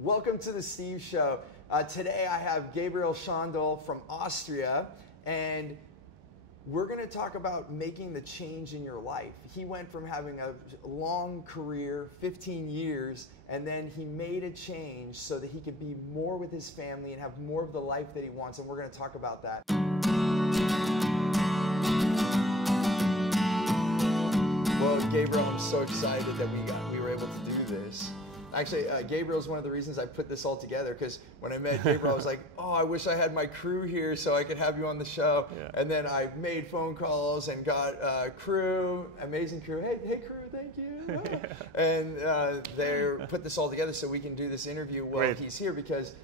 Welcome to the Steve Show. Today I have Gabriel Schandl from Austria, and we're going to talk about making the change in your life. He went from having a long career, 15 years, and then he made a change so that he could be more with his family and have more of the life that he wants, and we're going to talk about that. Well, Gabriel, I'm so excited that we were able to do this. Actually, Gabriel is one of the reasons I put this all together, because when I met Gabriel, I was like, oh, I wish I had my crew here so I could have you on the show. Yeah. And then I made phone calls and got crew, amazing crew. Hey crew, thank you. And they put this all together so we can do this interview while he's here, because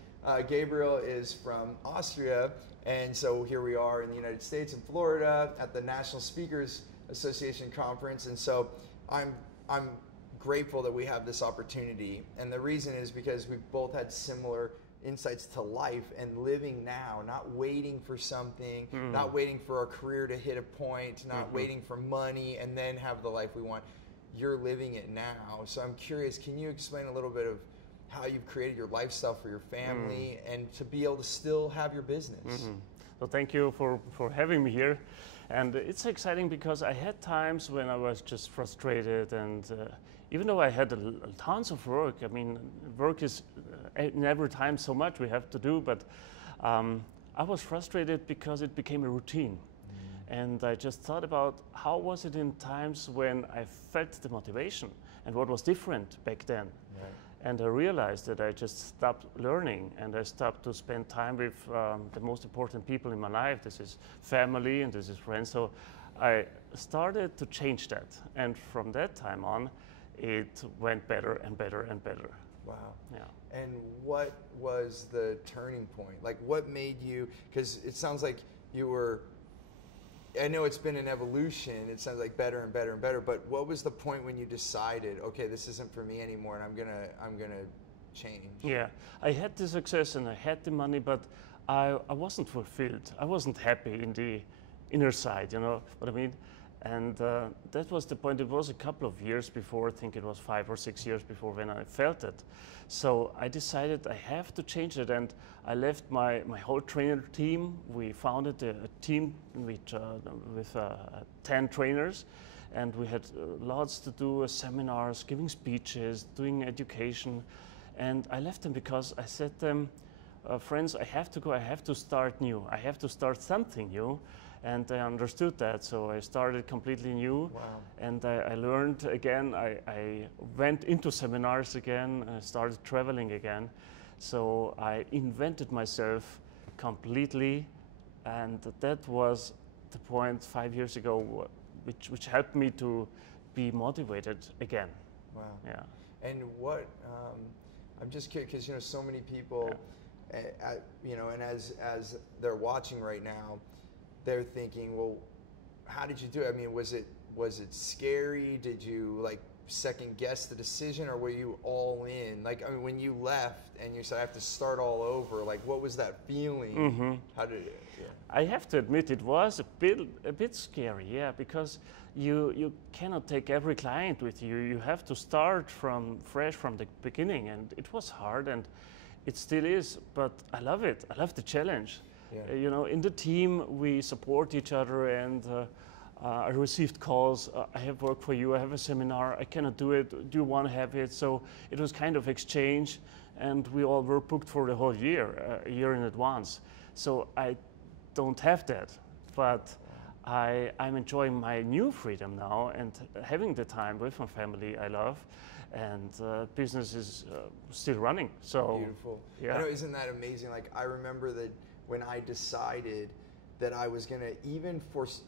Gabriel is from Austria, and so here we are in the United States, in Florida, at the National Speakers Association conference, and so I'm grateful that we have this opportunity. And the reason is because we've both had similar insights to life and living now, not waiting for something, not waiting for our career to hit a point, not waiting for money and then have the life we want. You're living it now. So I'm curious, can you explain a little bit of how you've created your lifestyle for your family and to be able to still have your business? So thank you for having me here. And it's exciting because I had times when I was just frustrated, and even though I had tons of work, I mean, work is in every time so much we have to do, but I was frustrated because it became a routine. And I just thought about how was it in times when I felt the motivation and what was different back then. Right. And I realized that I just stopped learning, and I stopped to spend time with the most important people in my life. This is family and this is friends. So I started to change that. And from that time on, it went better and better and better. Wow. Yeah. And what was the turning point? Like, what made you, because it sounds like you were, I know it's been an evolution, it sounds like better and better and better, but what was the point when you decided, okay, this isn't for me anymore and I'm gonna change? Yeah, I had the success and I had the money, but I wasn't fulfilled. I wasn't happy in the inner side, you know what I mean? And that was the point. It was a couple of years before, I think it was 5 or 6 years before, when I felt it. So I decided I have to change it, and I left my whole trainer team. We founded a team with 10 trainers, and we had lots to do, seminars, giving speeches, doing education. And I left them because I said to them, friends, I have to go, I have to start new. I have to start something new. And I understood that, so I started completely new. Wow. And I learned again, I went into seminars again, I started traveling again. So I invented myself completely, and that was the point 5 years ago, which helped me to be motivated again. Wow. Yeah. And what, I'm just curious, because, you know, so many people, you know, and as they're watching right now, they're thinking, well, how did you do it? I mean, was it scary? Did you like second guess the decision, or were you all in? Like, I mean, when you left and you said I have to start all over, like, what was that feeling? How did it? Yeah. I have to admit, it was a bit scary, yeah, because you cannot take every client with you. You have to start fresh from the beginning, and it was hard, and it still is. But I love it. I love the challenge. Yeah. You know, in the team, we support each other, and I received calls, I have work for you, I have a seminar, I cannot do it, do you want to have it? So it was kind of exchange, and we all were booked for the whole year, a year in advance. So I don't have that, but I'm enjoying my new freedom now and having the time with my family I love, and business is still running. So beautiful. Yeah. I know, isn't that amazing? Like, I remember that when I decided that I was gonna even force,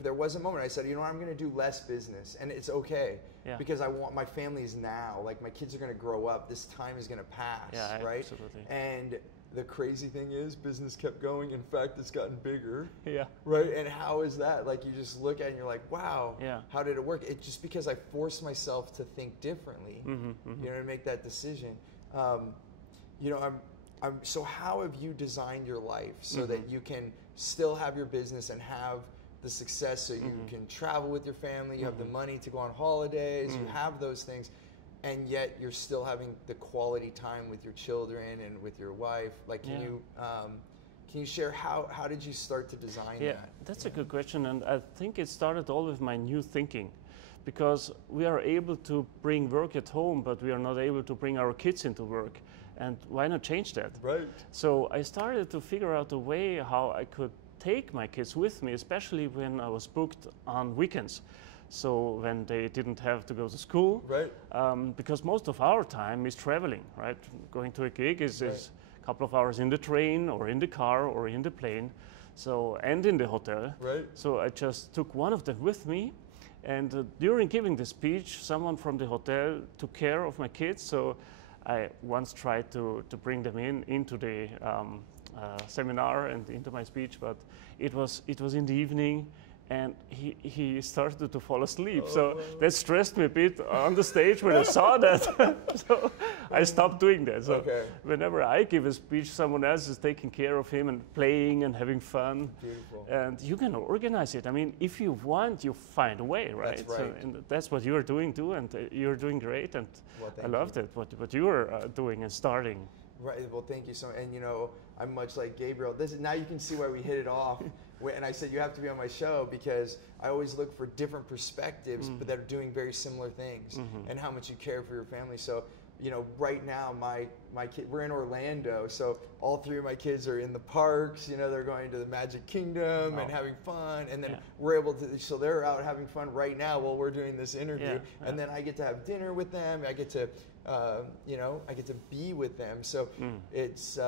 there was a moment I said, you know what, I'm gonna do less business, and it's okay, because I want my family's now, like my kids are gonna grow up, this time is gonna pass, right? Absolutely. And the crazy thing is, business kept going. In fact, it's gotten bigger. Yeah. Right? And how is that? Like, you just look at it and you're like, wow, how did it work? It's just because I forced myself to think differently, you know, to make that decision. You know, so how have you designed your life so that you can still have your business and have the success, so you can travel with your family, you have the money to go on holidays, you have those things, and yet you're still having the quality time with your children and with your wife. Like, can you share how did you start to design that? That's a good question, and I think it started all with my new thinking, because we are able to bring work at home, but we are not able to bring our kids into work. And why not change that? Right. So I started to figure out a way how I could take my kids with me, especially when I was booked on weekends. So when they didn't have to go to school, right? Because most of our time is traveling, right? Going to a gig is a couple of hours in the train or in the car or in the plane, so, and in the hotel. Right. So I just took one of them with me, and during giving the speech, someone from the hotel took care of my kids. So I once tried to bring them into the seminar and into my speech, but it was in the evening, and he started to fall asleep. So that stressed me a bit on the stage when I saw that. So I stopped doing that. So whenever I give a speech, someone else is taking care of him and playing and having fun. Beautiful. And you can organize it. I mean, if you want, you find a way, right? That's right. So, and that's what you are doing too, and you're doing great. And I loved it, what you were doing and starting. Right. Well, thank you so much. And I'm much like Gabriel. Now you can see why we hit it off. And I said you have to be on my show, because I always look for different perspectives, but that are doing very similar things, and how much you care for your family. So, right now my kid, we're in Orlando, so all three of my kids are in the parks. They're going to the Magic Kingdom and having fun, and then we're able to. So they're out having fun right now while we're doing this interview, and then I get to have dinner with them. I get to, I get to be with them. So it's.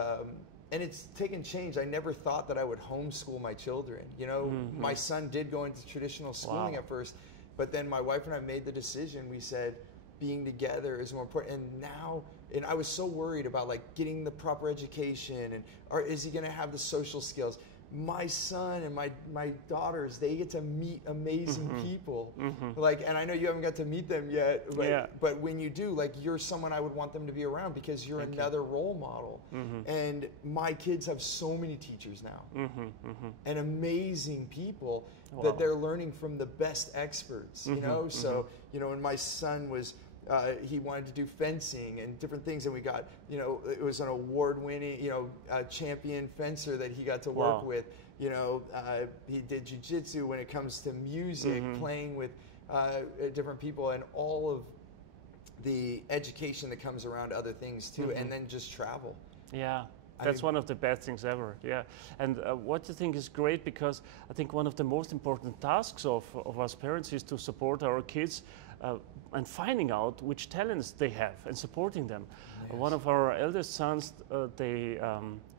And it's taken change. I never thought that I would homeschool my children. My son did go into traditional schooling at first, but then my wife and I made the decision. We said being together is more important. And I was so worried about getting the proper education, or is he going to have the social skills? My son and my daughters, they get to meet amazing people. And I know you haven't got to meet them yet, but when you do, you're someone I would want them to be around, because you're another role model. And my kids have so many teachers now, and amazing people that they're learning from the best experts, So, when my son was, he wanted to do fencing and different things, and we got, it was an award-winning, champion fencer that he got to work with. He did jiu-jitsu. When it comes to music, playing with different people, and all of the education that comes around other things too, and then just travel. Yeah. That's one of the best things ever, And what you think is great, because I think one of the most important tasks of us parents is to support our kids and finding out which talents they have and supporting them. One of our eldest sons,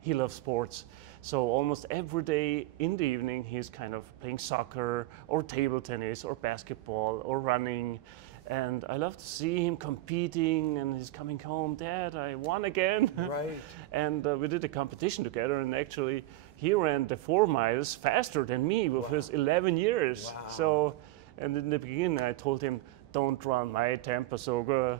he loves sports. So almost every day in the evening, he's kind of playing soccer or table tennis or basketball or running. And I love to see him competing, and he's coming home, Dad, I won again. Right. And we did a competition together, and actually he ran the 4 miles faster than me with his 11 years. Wow. So, and in the beginning I told him, don't run my tempo, so go,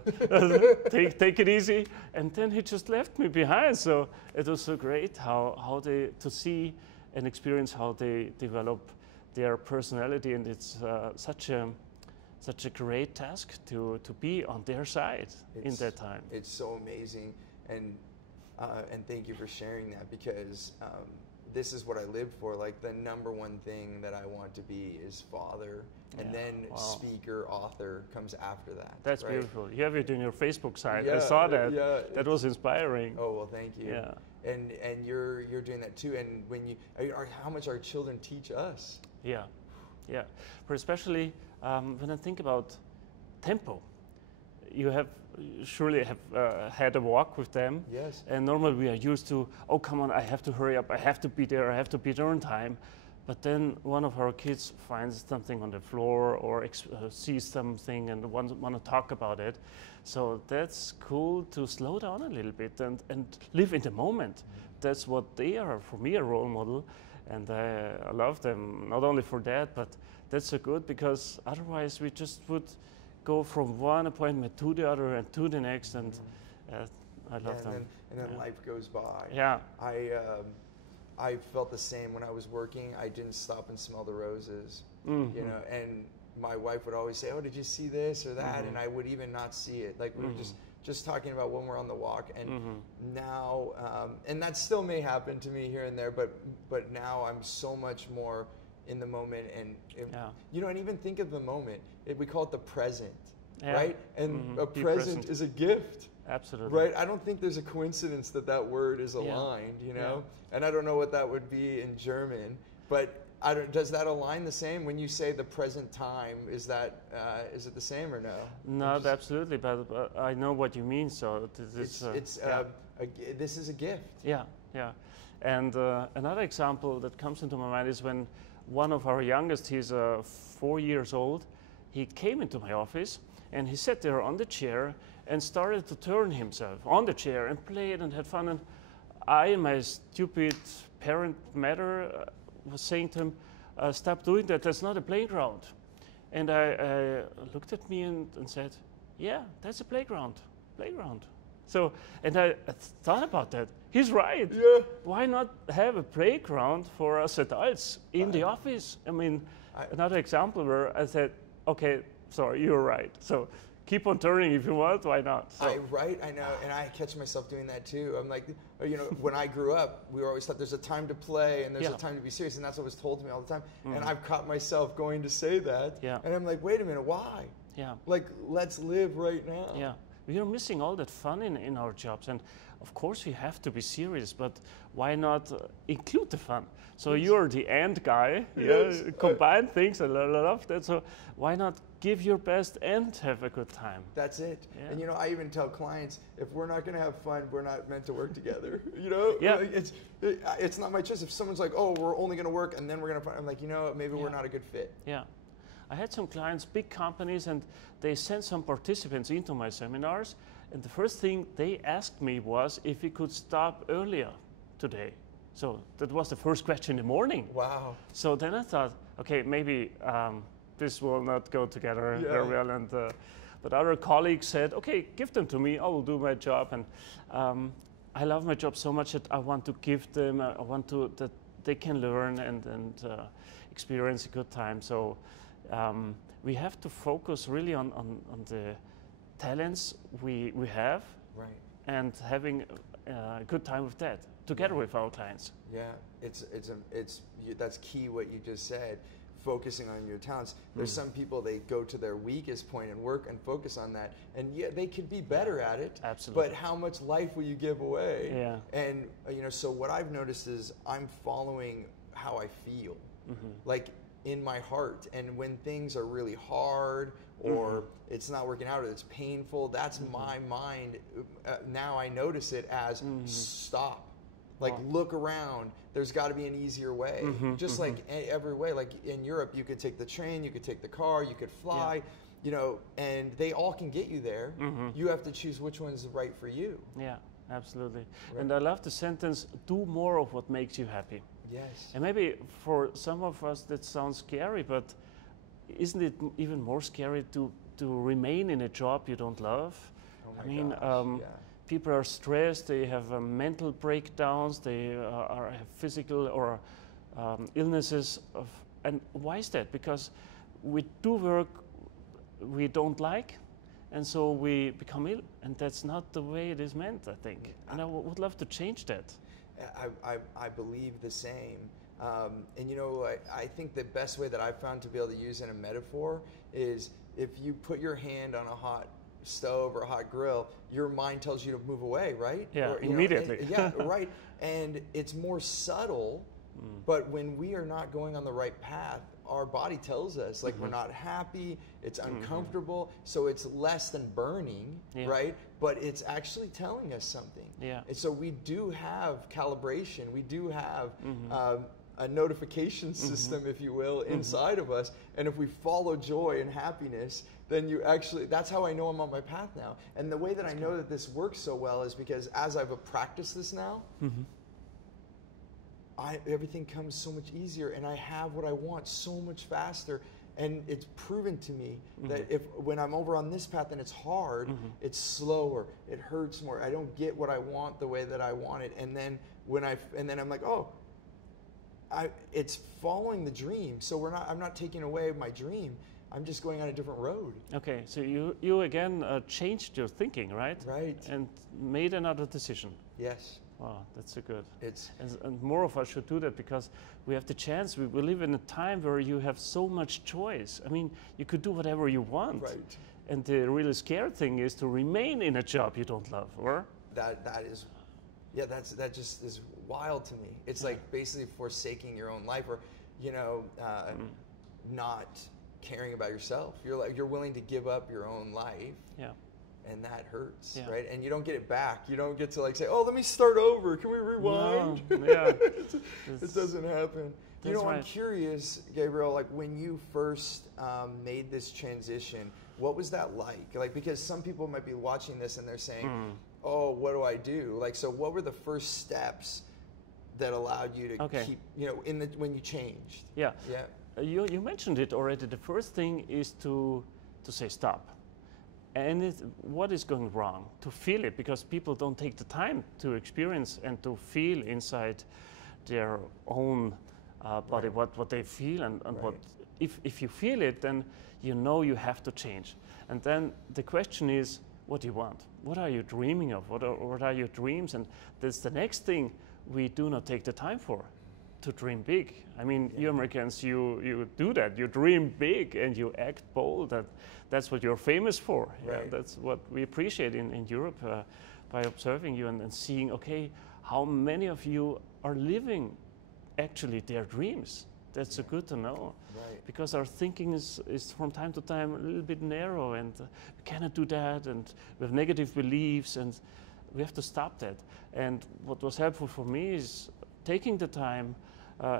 take it easy. And then he just left me behind. So it was so great to see and experience how they develop their personality, and it's such a great task to be on their side in that time. It's so amazing, and thank you for sharing that, because this is what I live for. The number one thing that I want to be is father, and then speaker, author comes after that. That's right? Beautiful. You have it on your Facebook site. I saw that. Yeah, that was inspiring. Oh, well, thank you. Yeah. And you're doing that too. And when how much our children teach us. Yeah. For especially when I think about tempo, you surely have had a walk with them. Yes. And normally we are used to, oh, come on, I have to hurry up, I have to be there on time. But then one of our kids finds something on the floor or sees something and want to talk about it. So that's cool to slow down a little bit and live in the moment. That's what they are, for me, a role model. And I love them, not only for that, but that's so good, because otherwise we just would go from one appointment to the other and to the next, and I love them. And then life goes by. Yeah. I felt the same when I was working. I didn't stop and smell the roses, and my wife would always say, "Oh, did you see this or that?" And I would even not see it. Like we were just talking about when we're on the walk, and now, and that still may happen to me here and there, but now I'm so much more in the moment, and you know, and even think of the moment. We call it the present, right? And a present is a gift. Absolutely. Right? I don't think there's a coincidence that that word is aligned, you know? And I don't know what that would be in German, but does that align the same when you say the present time? Is it the same or no? Not absolutely, but I know what you mean. So this is a gift. Yeah, yeah. And another example that comes into my mind is when one of our youngest, he's 4 years old, he came into my office and he sat there on the chair and started to turn himself on the chair and played and had fun. And I, in my stupid parent matter, was saying to him, "Stop doing that. That's not a playground." And I looked at me and said, "Yeah, that's a playground. So, and I thought about that. He's right. Yeah. Why not have a playground for us adults in the office? I mean, another example where I said, "Okay, sorry, you're right. So keep on turning if you want. Why not?" So. I know, and I catch myself doing that too. I'm like, you know, when I grew up, we always thought there's a time to play and there's a time to be serious, and that's what was told to me all the time. And I've caught myself going to say that, and I'm like, wait a minute, why? Yeah. Like, let's live right now. Yeah. We are missing all that fun in our jobs, and of course we have to be serious, but why not include the fun? So you're the end guy, combine things, I love that, so why not give your best and have a good time? That's it. Yeah. And you know, I even tell clients, if we're not going to have fun, we're not meant to work together. You know, it's not my choice. If someone's like, "Oh, we're only going to work and then we're going to," I'm like, you know, maybe we're not a good fit. Yeah. I had some clients, big companies, and they sent some participants into my seminars, and the first thing they asked me was if we could stop earlier today. So that was the first question in the morning. Wow. So then I thought, okay, maybe this will not go together very well. And but other colleagues said, okay, give them to me, I will do my job. And I love my job so much that I want to give them, I want to that they can learn and experience a good time. So we have to focus really on the talents we have, and having a good time with that together with our clients. Yeah, that's key what you just said. Focusing on your talents. There's some people, they go to their weakest point and work and focus on that, and they could be better at it. Absolutely. But how much life will you give away? Yeah. And you know, so what I've noticed is I'm following how I feel, like in my heart. And when things are really hard or it's not working out or it's painful, that's my mind. Now I notice it as stop. Like, look around. There's got to be an easier way. Just like every way. Like in Europe, you could take the train, you could take the car, you could fly, you know, and they all can get you there. You have to choose which one's right for you. Yeah, absolutely. Right. And I love the sentence, do more of what makes you happy. Yes. And maybe for some of us that sounds scary, but isn't it even more scary to remain in a job you don't love? Oh my I mean, gosh, people are stressed, they have mental breakdowns, they have physical or illnesses. And why is that? Because we do work we don't like, and so we become ill. And that's not the way it is meant, I think. And I would love to change that. I believe the same. And you know, I think the best way that I've found to be able to use in a metaphor is if you put your hand on a hot stove or a hot grill, your mind tells you to move away, right? Yeah, or, immediately. Right. And it's more subtle, but when we are not going on the right path, our body tells us, like, we're not happy, it's uncomfortable, so it's less than burning, right? But it's actually telling us something. Yeah. And so we do have calibration, we do have a notification system, if you will, inside of us. And if we follow joy and happiness, then you actually, that's how I know I'm on my path now. And the way that I know that this works so well is because as I've practiced this now, everything comes so much easier, and I have what I want so much faster. And it's proven to me that when I'm over on this path and it's hard, it's slower, it hurts more. I don't get what I want the way that I want it. And then I'm like, oh, it's following the dream. So I'm not taking away my dream. I'm just going on a different road. Okay, so you again changed your thinking, right? Right. And made another decision. Yes. Wow, that's so good. It's And more of us should do that, because we have the chance. We live in a time where you have so much choice. I mean, you could do whatever you want. right. And the really scary thing is to remain in a job you don't love, or? That is, yeah. That just is wild to me. It's like basically forsaking your own life, or not caring about yourself. You're willing to give up your own life. Yeah. And that hurts, Yeah. right? And you don't get it back. You don't get to like say, "Oh, let me start over. Can we rewind?" No, yeah. It doesn't happen. I'm right. curious, Gabriel. Like when you first made this transition, what was that like? Like because some people might be watching this and they're saying, "Oh, what do I do?" Like, so what were the first steps that allowed you to keep, when you changed? Yeah. Yeah. You mentioned it already. The first thing is to say stop. And what is going wrong? To feel it, because people don't take the time to experience and to feel inside their own body what they feel, and what if you feel it, then you know you have to change. And then the question is, what do you want? What are you dreaming of? What are your dreams? And that's the next thing we do not take the time for. To dream big. I mean, you Americans, you do that. You dream big and you act bold. That's what you're famous for. Right. Yeah, that's what we appreciate in Europe by observing you and seeing, okay, how many of you are living actually their dreams. That's good to know. Right. Because our thinking is from time to time a little bit narrow, and we cannot do that, and we have negative beliefs, and we have to stop that. And what was helpful for me is taking the time,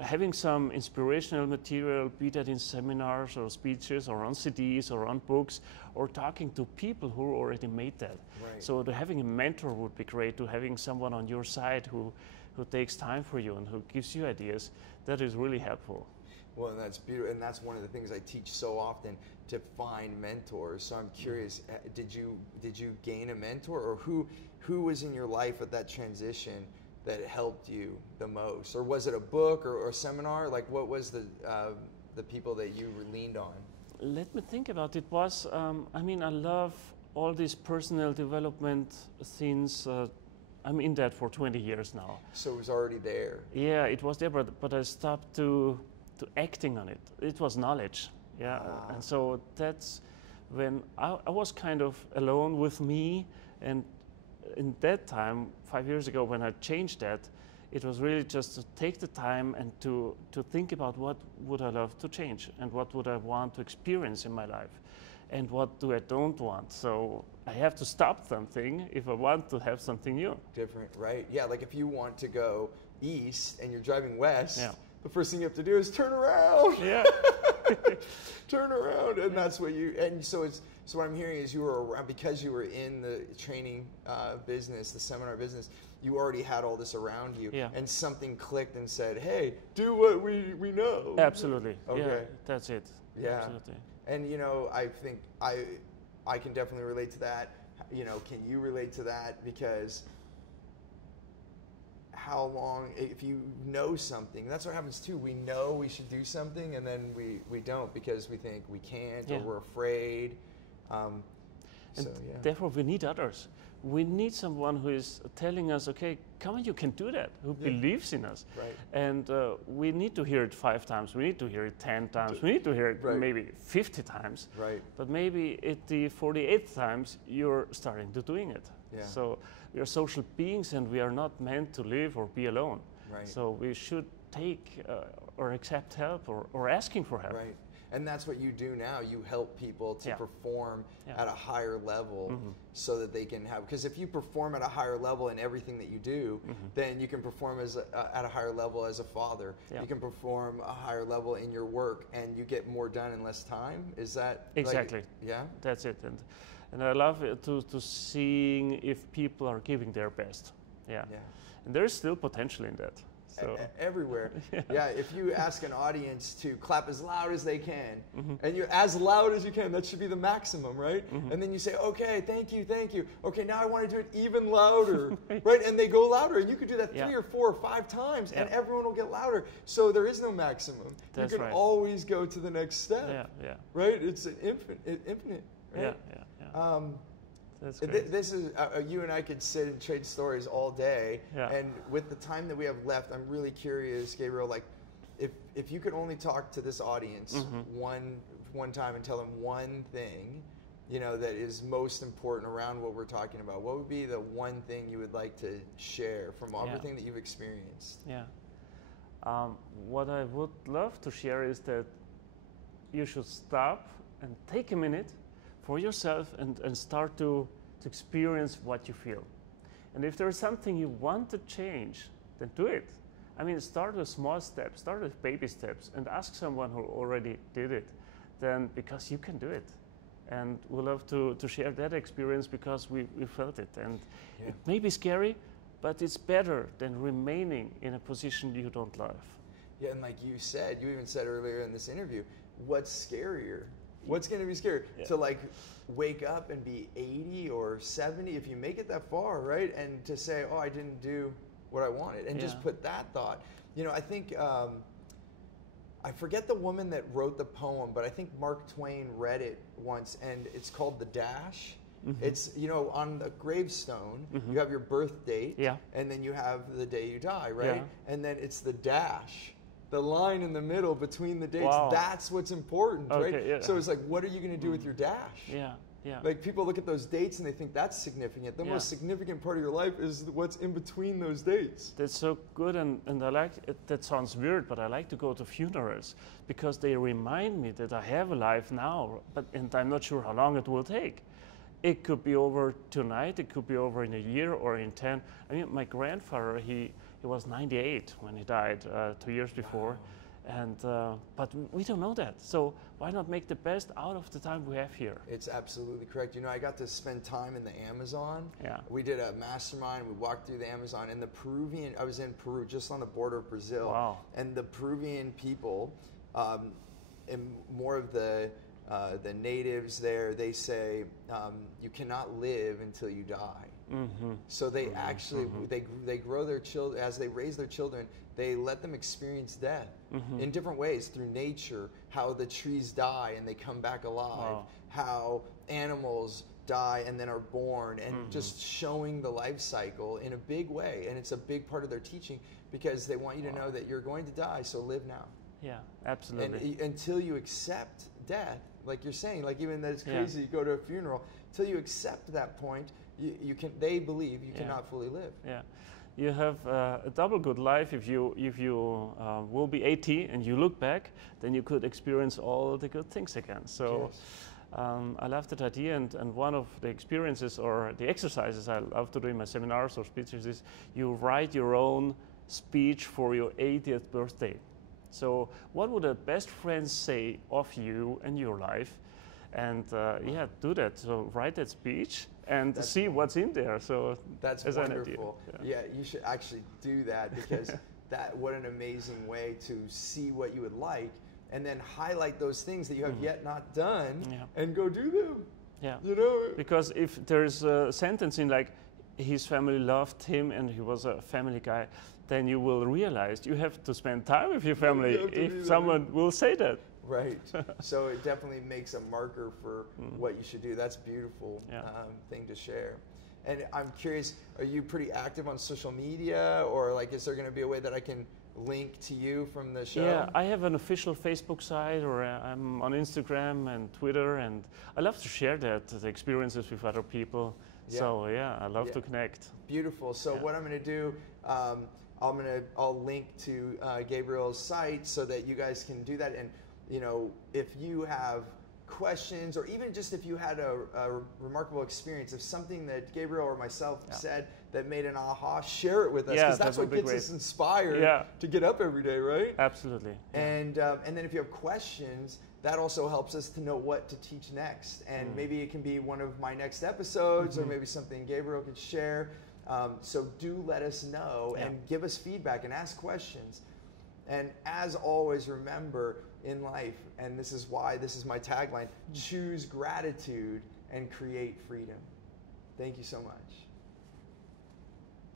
having some inspirational material, be that in seminars or speeches or on CDs or on books, or talking to people who already made that. Right. So having a mentor would be great, to having someone on your side who takes time for you and who gives you ideas. That is really helpful. Well, and that's beautiful, and that's one of the things I teach so often, to find mentors. So I'm curious, did you gain a mentor, or who was in your life at that transition that helped you the most? Or was it a book or a seminar? Like, what was the people that you leaned on? Let me think about it. Was I love all these personal development things. I'm in that for 20 years now. So it was already there. Yeah, it was there, but I stopped to acting on it. It was knowledge. Yeah, and so that's when I was kind of alone with me. And in that time, 5 years ago, when I changed that, it was really just to take the time and to think about what would I love to change, and what would I want to experience in my life, and what do I don't want. So I have to stop something if I want to have something new. Different, right? Yeah, like if you want to go east and you're driving west, Yeah. the first thing you have to do is turn around. Yeah. Turn around, and that's what you. And so what I'm hearing is you were around, because you were in the training business, the seminar business. You already had all this around you, Yeah. and something clicked and said, "Hey, do what we know." Absolutely. Okay. Yeah, that's it. Yeah. Absolutely. And I think I can definitely relate to that. Can you relate to that? Because how long, if you know something, that's what happens too. We know we should do something, and then we don't, because we think we can't, or we're afraid. Therefore, we need others. We need someone who is telling us, okay, come on, you can do that, who believes in us. Right. And we need to hear it 5 times, we need to hear it 10 times, we need to hear it maybe 50 times. Right. But maybe at the 48th times, you're starting to doing it. Yeah. So we are social beings, and we are not meant to live or be alone. Right. So we should take or accept help, or asking for help. Right. And that's what you do now. You help people to perform at a higher level, so that they can have, because if you perform at a higher level in everything that you do, then you can perform at a higher level as a father. Yeah. You can perform a higher level in your work, and you get more done in less time. Is that exactly? Yeah. That's it. And I love it to seeing if people are giving their best. Yeah. Yeah. And there is still potential in that. So everywhere. Yeah, if you ask an audience to clap as loud as they can, and you're as loud as you can, that should be the maximum, right? And then you say, okay, thank you, thank you. Okay, now I want to do it even louder, right? And they go louder, and you could do that 3 or 4 or 5 times, and everyone will get louder. So there is no maximum. That's you can right. always go to the next step, right? It's an infinite, right? That's great. This is you and I could sit and trade stories all day, and with the time that we have left, I'm really curious, Gabriel. Like, if you could only talk to this audience one time and tell them one thing, you know, that is most important around what we're talking about, what would be the one thing you would like to share from everything that you've experienced? What I would love to share is that you should stop and take a minute for yourself and start to experience what you feel. And if there is something you want to change, then do it. I mean, start with small steps, start with baby steps, and ask someone who already did it, then, because you can do it. And we love to share that experience because we felt it. And it may be scary, but it's better than remaining in a position you don't love. Yeah, and like you said, you even said earlier in this interview, what's scarier? What's going to be scary? To like wake up and be 80 or 70 if you make it that far, right? And to say, oh, I didn't do what I wanted, and just put that thought. You know, I think, I forget the woman that wrote the poem, but I think Mark Twain read it once, and it's called The Dash. It's, you know, on the gravestone, you have your birth date, and then you have the day you die, right? And then it's the dash. The line in the middle between the dates, that's what's important, right? So it's like, what are you going to do with your dash? Like, people look at those dates and they think that's significant. The most significant part of your life is what's in between those dates. That's so good, and I like it. That sounds weird, but I like to go to funerals because they remind me that I have a life now, and I'm not sure how long it will take. It could be over tonight, it could be over in a year or in 10. I mean, my grandfather, he was 98 when he died 2 years before. And but we don't know that. So why not make the best out of the time we have here? It's absolutely correct. You know, I got to spend time in the Amazon. We did a mastermind. We walked through the Amazon, and I was in Peru, just on the border of Brazil. And the Peruvian people, and more of the natives there, they say you cannot live until you die. So they actually they grow their children. As they raise their children, they let them experience death in different ways, through nature, how the trees die and they come back alive, how animals die and then are born, and just showing the life cycle in a big way. And it's a big part of their teaching, because they want you to know that you're going to die, so live now. Yeah, absolutely. And until you accept death, like you're saying, like, even that it's crazy, you go to a funeral, until you accept that point, they believe you cannot fully live. You have a double good life. If you will be 80 and you look back, then you could experience all the good things again. So I love that idea, and one of the experiences or the exercises I love to do in my seminars or speeches is you write your own speech for your 80th birthday. So what would a best friend say of you and your life? And do that. So write that speech and see what's in there. So that's wonderful. Yeah, you should actually do that, because what an amazing way to see what you would like, and then highlight those things that you have yet not done, and go do them. You know, because if there's a sentence in like, his family loved him and he was a family guy, then you will realize you have to spend time with your family if someone will say that. Right. So it definitely makes a marker for what you should do. That's a beautiful thing to share. And I'm curious, are you pretty active on social media, or like, is there going to be a way that I can link to you from the show? Yeah, I have an official Facebook site, or I'm on Instagram and Twitter, and I love to share the experiences with other people. So I love to connect. Beautiful. So what I'm going to do, I'll link to Gabriel's site so that you guys can do that. And you know, if you have questions, or even just if you had a remarkable experience of something that Gabriel or myself said that made an aha, share it with us, because that's what gets us inspired to get up every day, right? Absolutely. And then if you have questions, that also helps us to know what to teach next. And maybe it can be one of my next episodes, or maybe something Gabriel could share. So do let us know Yeah. and give us feedback and ask questions. And as always, remember in life, and this is why this is my tagline, choose gratitude and create freedom. Thank you so much.